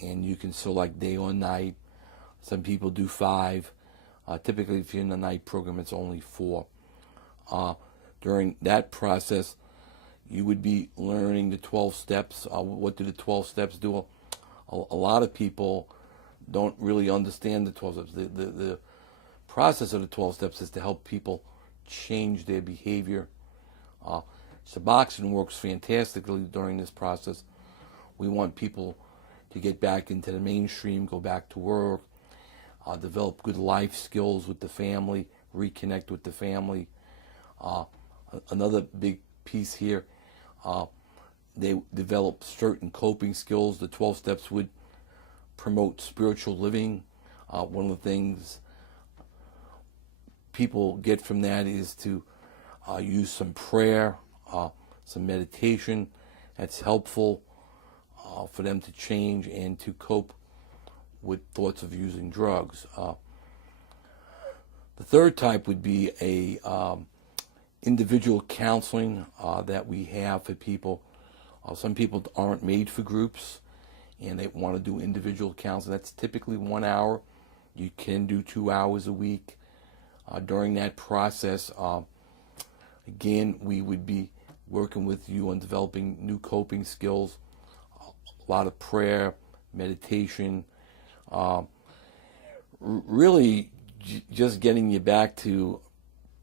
and you can select day or night. Some people do 5. Typically, if you're in the night program, it's only 4. During that process, you would be learning the 12 steps. What do the 12 steps do? A lot of people don't really understand the 12 steps. The process of the 12 steps is to help people change their behavior. Suboxone works fantastically during this process. We want people to get back into the mainstream, go back to work, develop good life skills with the family, reconnect with the family. Another big piece here, they develop certain coping skills. The 12 steps would promote spiritual living. One of the things people get from that is to use some prayer, some meditation. That's helpful for them to change and to cope with thoughts of using drugs. The third type would be a individual counseling that we have for people. Some people aren't made for groups and they want to do individual counseling. That's typically 1 hour. You can do 2 hours a week. During that process, again, we would be working with you on developing new coping skills, a lot of prayer, meditation, really just getting you back to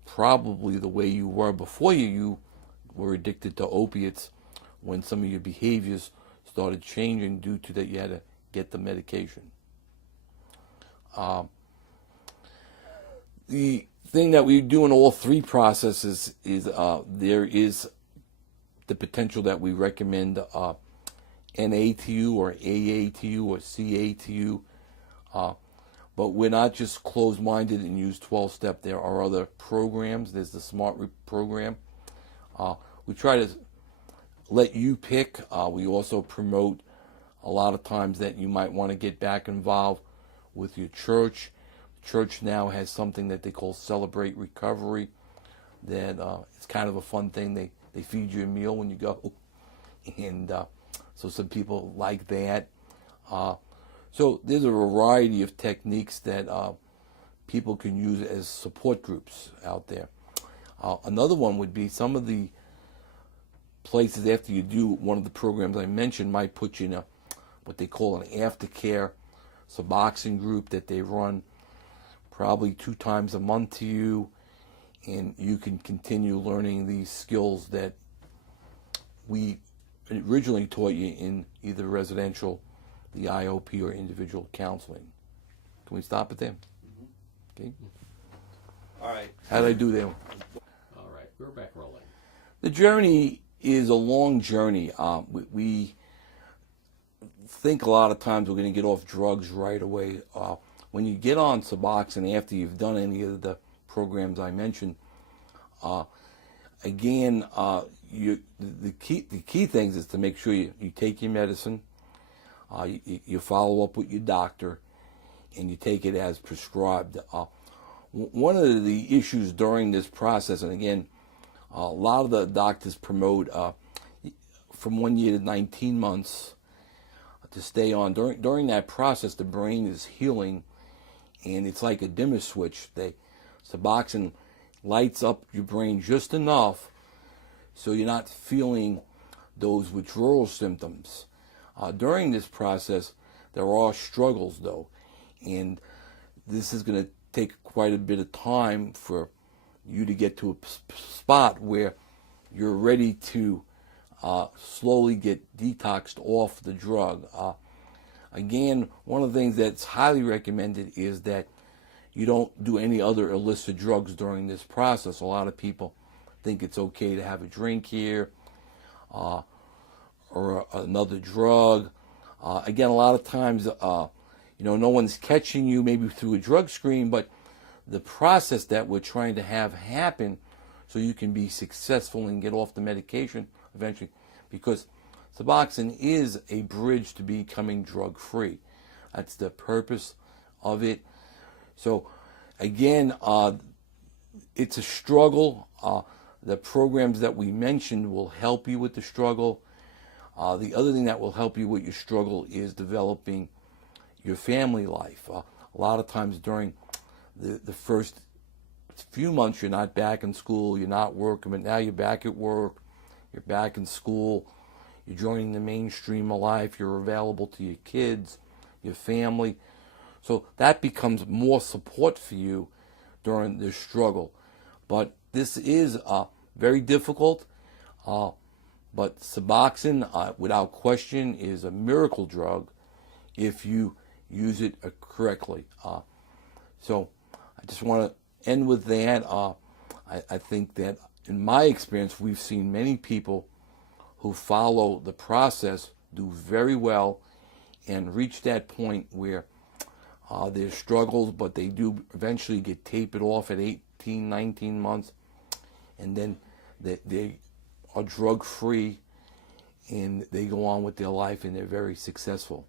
probably the way you were before you were addicted to opiates, when some of your behaviors started changing due to that you had to get the medication. The thing that we do in all 3 processes is there is the potential that we recommend NA to you or AA to you or CA to you. But we're not just closed-minded and use 12-step. There are other programs. There's the SMART program. We try to let you pick. We also promote a lot of times that you might want to get back involved with your church. Church now has something that they call Celebrate Recovery. That it's kind of a fun thing. They feed you a meal when you go, and so some people like that. So there's a variety of techniques that people can use as support groups out there. Another one would be some of the places after you do one of the programs I mentioned might put you in what they call an aftercare Suboxone group that they run probably 2 times a month to you, and you can continue learning these skills that we originally taught you in either residential, the IOP, or individual counseling. Can we stop it there? Okay. All right. How did I do there? All right, we're back rolling. The journey is a long journey. We think a lot of times we're going to get off drugs right away. When you get on Suboxone after you've done any of the programs I mentioned, again, the key things is to make sure you take your medicine, you follow up with your doctor, and you take it as prescribed. One of the issues during this process, and again, a lot of the doctors promote from 1 year to 19 months to stay on. During that process, the brain is healing, and it's like a dimmer switch. Suboxone lights up your brain just enough so you're not feeling those withdrawal symptoms. During this process, there are struggles, though, and this is going to take quite a bit of time for you to get to a spot where you're ready to slowly get detoxed off the drug. Again, one of the things that's highly recommended is that you don't do any other illicit drugs during this process. A lot of people think it's okay to have a drink here or another drug. Again, a lot of times, no one's catching you maybe through a drug screen, but the process that we're trying to have happen so you can be successful and get off the medication eventually, because Suboxone is a bridge to becoming drug-free. That's the purpose of it. So, again, it's a struggle. The programs that we mentioned will help you with the struggle. The other thing that will help you with your struggle is developing your family life. A lot of times during the first few months, you're not back in school, you're not working, but now you're back at work, you're back in school, you're joining the mainstream of life, you're available to your kids, your family. So that becomes more support for you during this struggle. But this is very difficult. But Suboxone, without question, is a miracle drug if you use it correctly. So I just want to end with that. I think that in my experience, we've seen many people who follow the process do very well and reach that point where there's struggles, but they do eventually get tapered off at 18, 19 months, and then they are drug-free, and they go on with their life, and they're very successful.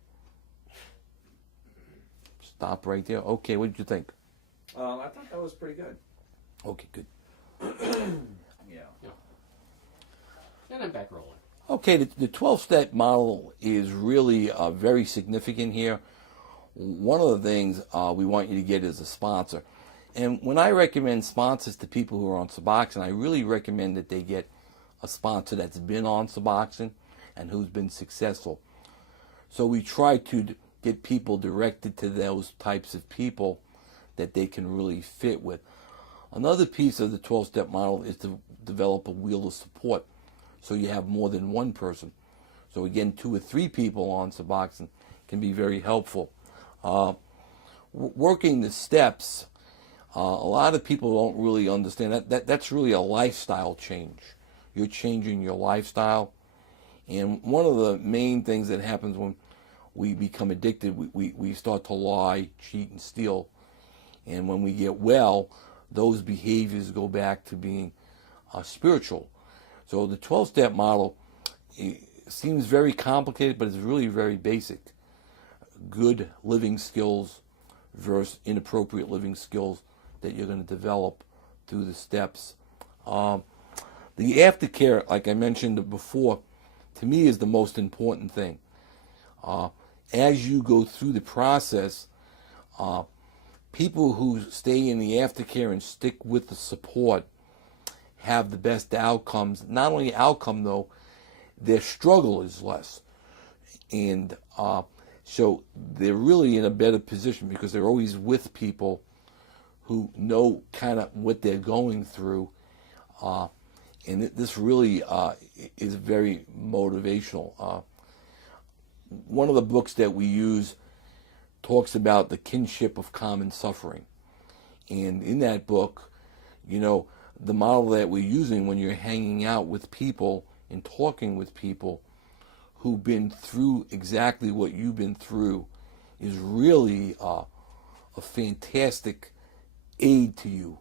Stop right there. Okay, what did you think? I thought that was pretty good. Okay, good. Yeah. And I'm back rolling. Okay, the 12-step model is really very significant here. One of the things we want you to get is a sponsor. And when I recommend sponsors to people who are on Suboxone, I really recommend that they get a sponsor that's been on Suboxone and who's been successful. So we try to get people directed to those types of people that they can really fit with. Another piece of the 12-step model is to develop a wheel of support, so you have more than one person. So again, 2 or 3 people on Suboxone can be very helpful. Working the steps, a lot of people don't really understand that's really a lifestyle change. You're changing your lifestyle. And one of the main things that happens when we become addicted, we start to lie, cheat, and steal. And when we get well, those behaviors go back to being spiritual. So the 12-step model seems very complicated, but it's really very basic. Good living skills versus inappropriate living skills that you're going to develop through the steps. The aftercare, like I mentioned before, to me is the most important thing. As you go through the process, people who stay in the aftercare and stick with the support have the best outcomes. Not only outcome, though, their struggle is less. And so they're really in a better position because they're always with people who know kind of what they're going through. And this really is very motivational. One of the books that we use talks about the kinship of common suffering. And in that book, you know, the model that we're using when you're hanging out with people and talking with people who've been through exactly what you've been through is really a fantastic aid to you,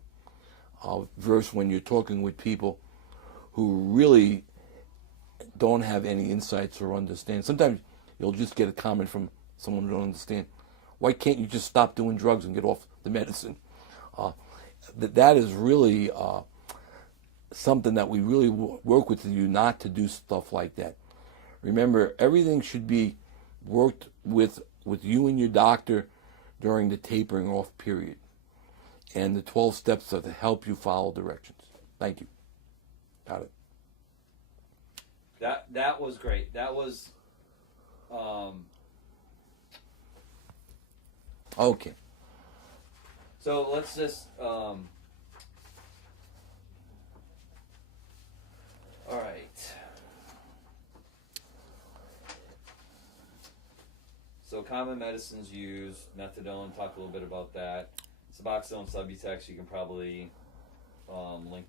versus when you're talking with people who really don't have any insights or understand. Sometimes you'll just get a comment from someone who don't understand. Why can't you just stop doing drugs and get off the medicine? That is really something that we really work with you not to do stuff like that. Remember, everything should be worked with you and your doctor during the tapering off period. And the 12 steps are to help you follow directions. Thank you. Got it. That was great. That was Okay. so let's just all right. So common medicines used, methadone, talk a little bit about that. Suboxone, Subutex, you can probably link